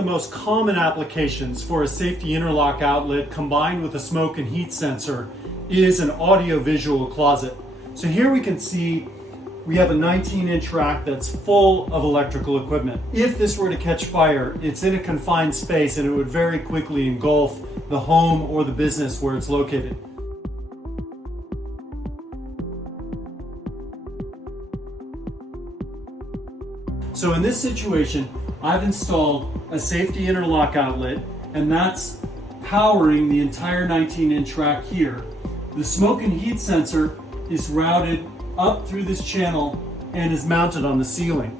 the most common applications for a safety interlock outlet combined with a smoke and heat sensor is an audio-visual closet. So here we can see we have a 19-inch rack that's full of electrical equipment. If this were to catch fire, it's in a confined space and it would very quickly engulf the home or the business where it's located. So in this situation, I've installed a safety interlock outlet, and that's powering the entire 19-inch rack here. The smoke and heat sensor is routed up through this channel and is mounted on the ceiling.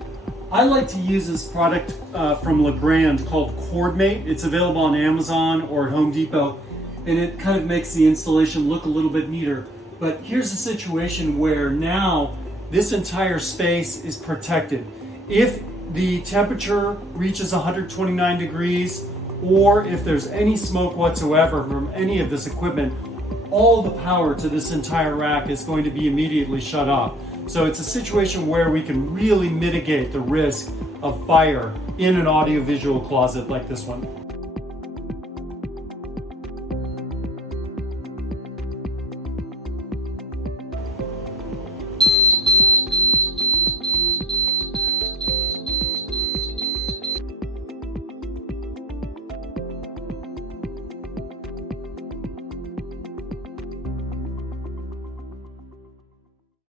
I like to use this product from Legrand called CordMate. It's available on Amazon or at Home Depot, and it kind of makes the installation look a little bit neater. But here's a situation where now this entire space is protected. If the temperature reaches 129 degrees, or if there's any smoke whatsoever from any of this equipment, all the power to this entire rack is going to be immediately shut off. So it's a situation where we can really mitigate the risk of fire in an audiovisual closet like this one.